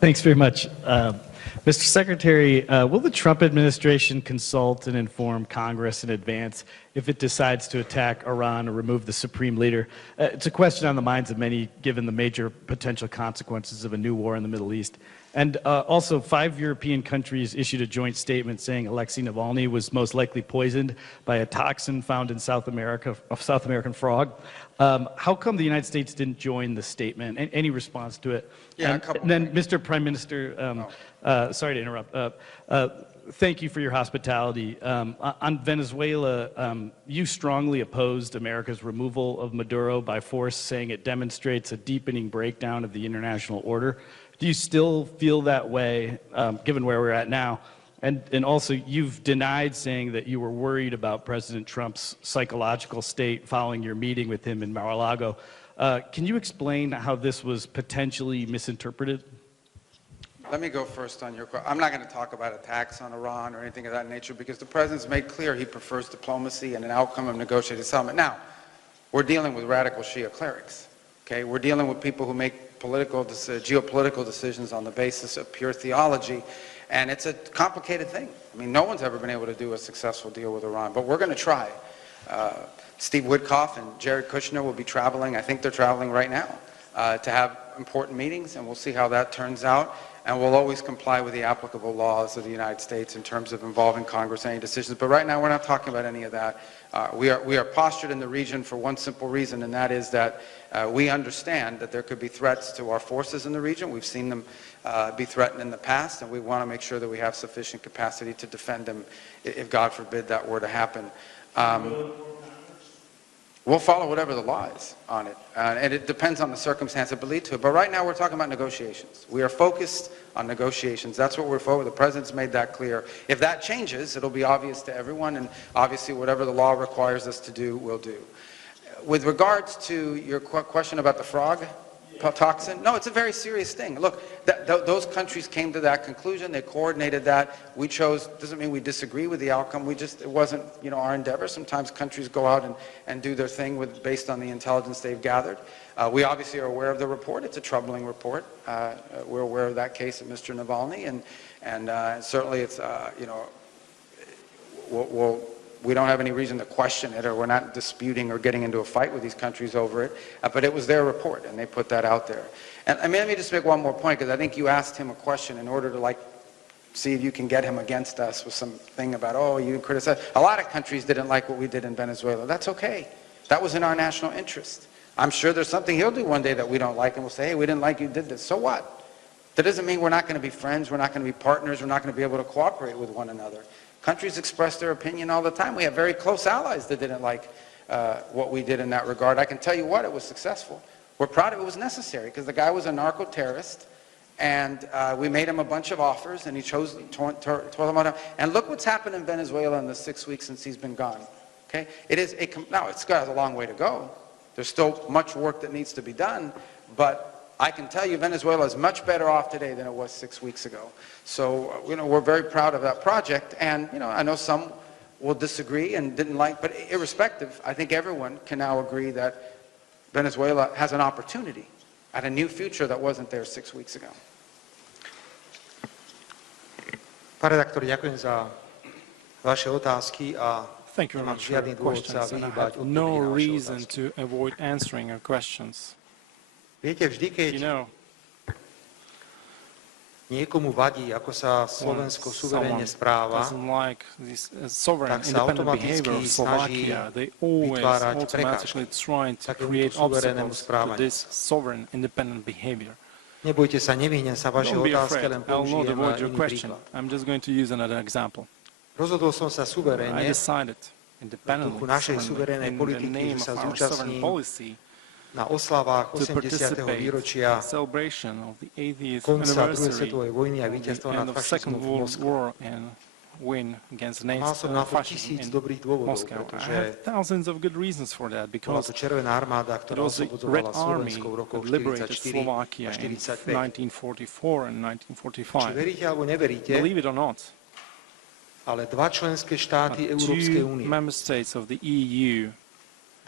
Thanks very much. Mr. Secretary, will the Trump administration consult and inform Congress in advance if it decides to attack Iran or remove the supreme leader? It's a question on the minds of many, given the major potential consequences of a new war in the Middle East. And also, 5 European countries issued a joint statement saying Alexei Navalny was most likely poisoned by a toxin found in South American frog. How come the United States didn't join the statement? Any response to it? Yeah, and then, Mr. Prime Minister, sorry to interrupt. Thank you for your hospitality. On Venezuela, you strongly opposed America's removal of Maduro by force, saying it demonstrates a deepening breakdown of the international order. Do you still feel that way, given where we're at now? And also, you've denied saying that you were worried about President Trump's psychological state following your meeting with him in Mar-a-Lago. Can you explain how this was potentially misinterpreted? Let me go first on your question. I'm not going to talk about attacks on Iran or anything of that nature because the president's made clear he prefers diplomacy and an outcome of negotiated settlement. Now, we're dealing with radical Shia clerics. Okay, we're dealing with people who make geopolitical decisions on the basis of pure theology, and it's a complicated thing. I mean, no one's ever been able to do a successful deal with Iran, but we're going to try. Steve Witkoff and Jared Kushner will be traveling. I think they're traveling right now to have important meetings, and we'll see how that turns out. And we'll always comply with the applicable laws of the United States in terms of involving Congress in any decisions. But right now, we're not talking about any of that. We are postured in the region for one simple reason, and that is that we understand that there could be threats to our forces in the region. We've seen them be threatened in the past, and we want to make sure that we have sufficient capacity to defend them if, God forbid, that were to happen. We'll follow whatever the law is on it, and it depends on the circumstance that lead to it. But right now, we're talking about negotiations. We are focused on negotiations. That's what we're focused. The president's made that clear. If that changes, it'll be obvious to everyone, and obviously, whatever the law requires us to do, we'll do. With regards to your question about the frog toxin, no, it's a very serious thing. Look, those countries came to that conclusion. They coordinated that. We chose. Doesn't mean we disagree with the outcome. It wasn't, our endeavor. Sometimes countries go out and do their thing based on the intelligence they've gathered. We obviously are aware of the report. It's a troubling report. We're aware of that case of Mr. Navalny, and certainly it's, we don't have any reason to question it, or we're not disputing or getting into a fight with these countries over it, but it was their report, and they put that out there. And let me just make one more point, because I think you asked him a question in order to, see if you can get him against us with something about, oh, you criticize. A lot of countries didn't like what we did in Venezuela. That's okay. That was in our national interest. I'm sure there's something he'll do one day that we don't like, and we'll say, hey, we didn't like you did this. So what? That doesn't mean we're not going to be friends, we're not going to be partners, we're not going to be able to cooperate with one another. Countries express their opinion all the time. We have very close allies that didn't like what we did in that regard. I can tell you what, it was successful. We're proud of it. It was necessary because the guy was a narco-terrorist, and we made him a bunch of offers, and he chose to tore them out. And look what's happened in Venezuela in the 6 weeks since he's been gone. Okay, now it's got a long way to go. There's still much work that needs to be done, but I can tell you Venezuela is much better off today than it was 6 weeks ago. So, we're very proud of that project. And, I know some will disagree and didn't like, but irrespective, I think everyone can now agree that Venezuela has an opportunity at a new future that wasn't there 6 weeks ago. Pán redaktor, ďakujem za vaše otázky a Thank you very much for your questions, and I have no reason to avoid answering your questions. Viete, vždy, keď niekomu vadí, ako sa Slovensko suverénne správa, like this sovereign tak sa independent behavior automaticky of snaží Slovakia, they always vytvárať automatically prekážky try to create obstacles to this sovereign independent behavior. Nebojte sa, nevyhnem sa vašej Don't be otázke, afraid. len I'll not použijem avoid your iný question. príklad. I'm just going to use another example. Rozhodol som sa I suverénne, decided independently, v duchu našej suverénnej in the politiky, name že sa of our sovereign zúčastním policy, na oslavách to 80. participate výročia in celebration of the 80th konca druhej anniversary svetovej vojny a of víťazstva the nad end of fašizmom Second v World Moskve. War and win against Mal som na to fascism 1000 in dobrých dôvodov, Moscow. I pretože have thousands of good reasons for that, bola because to Červená armáda, it ktorá was the Red oslobodzovala Army Slovensko v rokoch that liberated 44 Slovakia a in 45. 1944 and Či 1945. veríte alebo neveríte, Believe it or not, ale dva členské štáty but Európskej two únie, member states of the EU,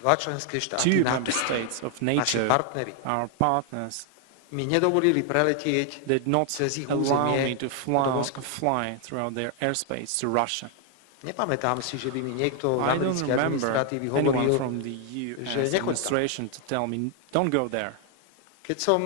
dva členské štáty two NATO, member states of naši NATO, partneri, our partners, mi nedovolili preletieť did not cez ich allow územie me to do Moskvy. fly throughout their airspace to Russia. Nepamätám si, že by mi niekto z I don't americkej remember administratívy anyone hovoril, from the že US nechoď tam. administration to tell me, don't go there. Keď som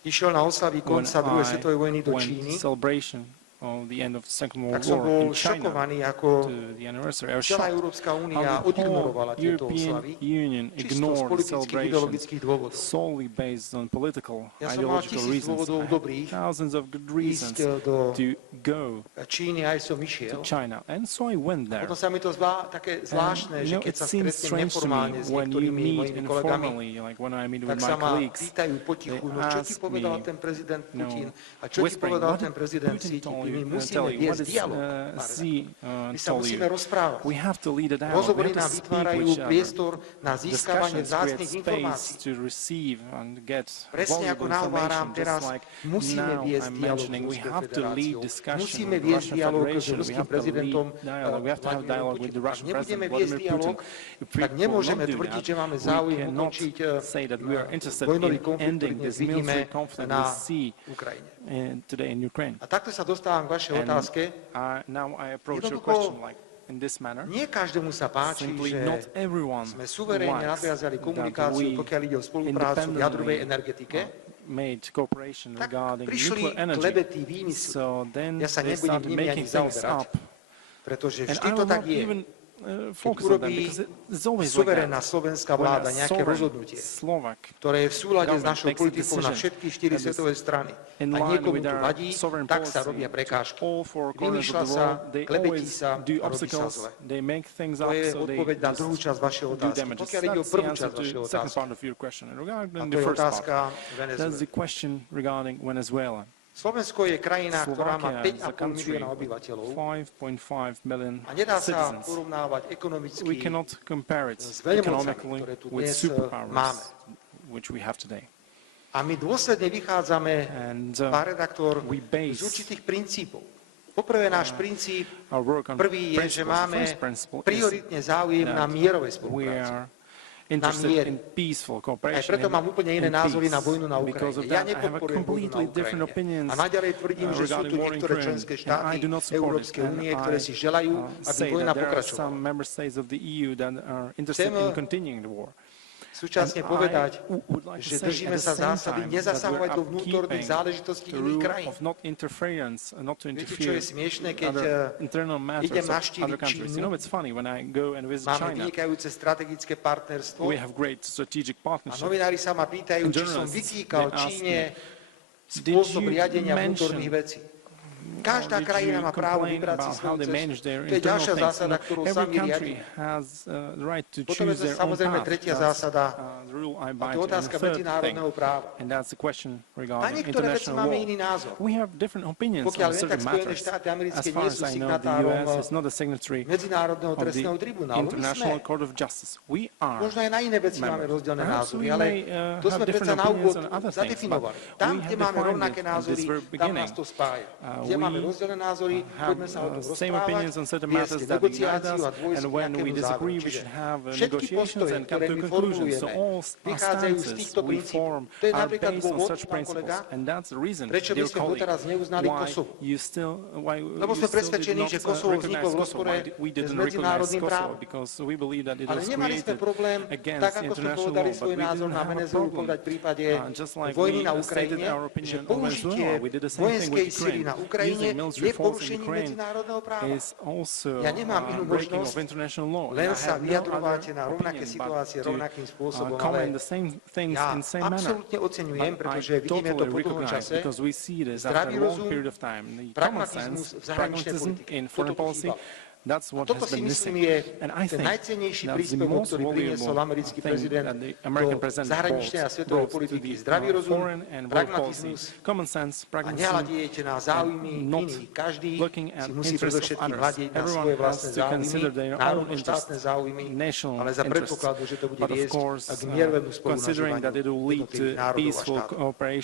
išiel na oslavy When konca druhej I svetovej vojny do went Číny, celebration of the end of the Second World tak som War bol in China šokovaný, ako to the anniversary. I was celá shocked Európska how únia the whole odignorovala tieto European oslavy Union čisto z ignored politických, celebrations ideologických dôvodov. solely based on political, Ja som mal ideological 1000 reasons. dôvodov I had dobrých thousands of good reasons ísť do to go Číny, aj som to išiel. China. And so I went there. Potom sa mi to zdá také zvláštne, že keď It sa seems stretnem strange to neformálne me s when you niektorými meet mojimi kolegami, informally, like when I meet tak with sa my ma colleagues. pýtajú potichu, no čo ti ask povedal me, ten prezident Putin a čo ti whispering, povedal what ten did prezident Putin Xi tell Jinping. My you, musíme what viesť is dialog. Xi My sa told musíme you? rozprávať. We have to lead a dialogue. We Rozhovory have to nám speak vytvárajú with each other. priestor na získavanie Discussions create vzácnych space informácií. to receive and get Presne ako valuable nahováram information, teraz, just like musíme now viesť I'm dialog s mentioning, we Ruskou have to lead federáciou. discussion Musíme with the viesť Russian dialog s Federation. We ruským have to lead prezidentom dialogue. We have to have Vladimírom dialogue with the Putinom. Russian Ak nebudeme President viesť Vladimir Putin. dialog, If we tak will nemôžeme not do tvrdiť, that, že máme we záujem cannot ukončiť say that we are interested vojnový in konflikt, ktorý ending dnes this vidíme military conflict na we see Ukrajine. today in Ukraine. A takto sa dostávam k vašej And otázke. now I approach your Jednoducho, question like in this manner. Nie každému sa páči, Simply že not everyone sme suverénne likes nadviazali that komunikáciu, we pokiaľ ide o spoluprácu v jadrovej energetike. made cooperation Tak regarding prišli nuclear energy. klebetí výmysly. So then Ja sa they nebudem started nimi ani making things zaoberať, up. pretože And vždy I to will tak not je. even Keď focus on them urobí because it's always like suverénna that. slovenská When vláda a nejaké sovereign rozhodnutie, Slovak ktoré je v súlade s government našou makes a politikou na decision všetky štyri that is svetové strany in a line niekomu with to our vadí, sovereign tak sa policy, robia prekážky. all four corners Vymýšľa of the sa, world, they klebetí always sa do a robí sa obstacles, zle. they make things To up, je so they odpoveď na just druhú časť vašej do otázky. damages. Pokiaľ ide o That's the prvú answer časť to vašej the second otázky, part of your question. a Regarding to the je first otázka part, Venezuely. that's the question regarding Venezuela. Slovensko je krajina, ktorá má Slovakia is a 5,5 country milióna with obyvateľov 5.5 million a nedá sa citizens. porovnávať We ekonomicky cannot compare it s veľmocami, economically ktoré tu with dnes superpowers, máme. which we have today. A my dôsledne vychádzame, And pán redaktor, we z base určitých princípov. Poprvé náš princíp, our work on prvý je, že principles. The máme first principle is prioritne záujem na that mierovej we spolupráci. are interested miery. in peaceful Aj cooperation. preto mám úplne iné in názory na peace. vojnu na Because Ukrajine. of Ja that, I have a nepodporujem vojnu na completely different Ukrajine. opinions A naďalej tvrdím, že sú regarding tu war in niektoré Ukraine. členské And I štáty do not support Európskej it. únie, And ktoré I si želajú, aby say vojna that there are pokračovala. some member states of the EU that are interested Chcem in continuing the war. súčasne And povedať, I would like to že say držíme at the sa same zásady time nezasahovať that do we're vnútorných upkeeping záležitostí the iných rule krajín. of not interference, not to Viete, čo je interfere smiešné, in keď other internal matters idem of navštíviť other countries. You Čínu, know, it's funny when I go and visit máme China. vynikajúce strategické partnerstvo We have great strategic a partnership. novinári sa ma pýtajú, And či som journalists, vytýkal they ask Číne Did spôsob you riadenia mention vnútorných vecí. Každá Did krajina you má právo complain vybrať si about how svoju they cestu. manage their To je internal ďalšia things? zásada, You ktorú know, every sami country riadia. has the right to Potom je choose to their own samozrejme path. tretia That's zásada, the rule I a abide to to. And otázka the third thing, medzinárodného práva. and that's the question Na regarding niektoré veci international máme law. iný názor. We have different opinions Pokiaľ on viem, tak certain Spojené matters. štáty americké As nie far sú as I know, the signatárom US is not a signatory Medzinárodného of the trestného tribunálu. My sme. International Court of Justice. We are. Možno aj na iné veci máme members. rozdielne Perhaps názory, we ale may to sme have predsa different na úvod opinions on other things, but zadefinovali. we Tam, have kde máme defined rovnaké it at názory, this very tam beginning. nás to spája. Kde máme rozdielne názory, poďme sa o tom Same opinions on rozprávať, certain viesť matters that unite negociáciu us, a dôjsť and k when we nejakému disagree, záveru. we should have Všetky negotiations postoje, and come ktoré to a my conclusion. So formulujeme, all our vychádzajú z stances týchto we princípov. form To je are napríklad based on dôvod, such pán principles, kolega, and that's the reason, prečo by dear sme colleague, doteraz neuznali why Kosovo. Lebo sme presvedčení, že Kosovo vzniklo v rozpore we s didn't recognize medzinárodným Kosovo právom. because we believe that it Ale was nemali sme created problém, against tak ako sme international povedali law, but svoj we názor didn't na have a Venezuelu problem. povedať v prípade Just like vojny we na stated Ukrajine, our opinion že on použitie Venezuela, we did the same thing vojenskej with sily Ukraine. na Ukrajine Using military je force in porušením Ukraine medzinárodného práva. is also Ja nemám inú breaking možnosť of international law. len And I sa have no vyjadrovať other na rovnaké opinion situácie but to rovnakým spôsobom, comment ale the same things ja in the same manner. absolútne oceňujem, But pretože I vidíme to totally po dlhom recognize, čase, because we see this zdravý after a long rozum, period of time. The common pragmatizmus sense, v zahraničnej pragmatism politike. in Toto foreign tu policy, chýba. that's what Toto has si been myslím missing. je And I ten think najcennejší that's the príspevok, most ktorý priniesol valuable americký thing prezident that the American do president zahraničnej a svetovej brought to politiky. the Zdravý rozum, foreign and world policy. pragmatizmus Common sense, a pragmatism, nehľadíte na záujmy and not iných. Každý looking at si musí interests of predovšetkým others. hľadiť na Everyone svoje has vlastné to consider záujmy, their own národno-štátne interests, záujmy, national ale za interests. predpokladu, že to bude But of viesť course, k mierovému considering spolunažívaniu that it will lead jednotlivých to národov a peaceful štátov. cooperation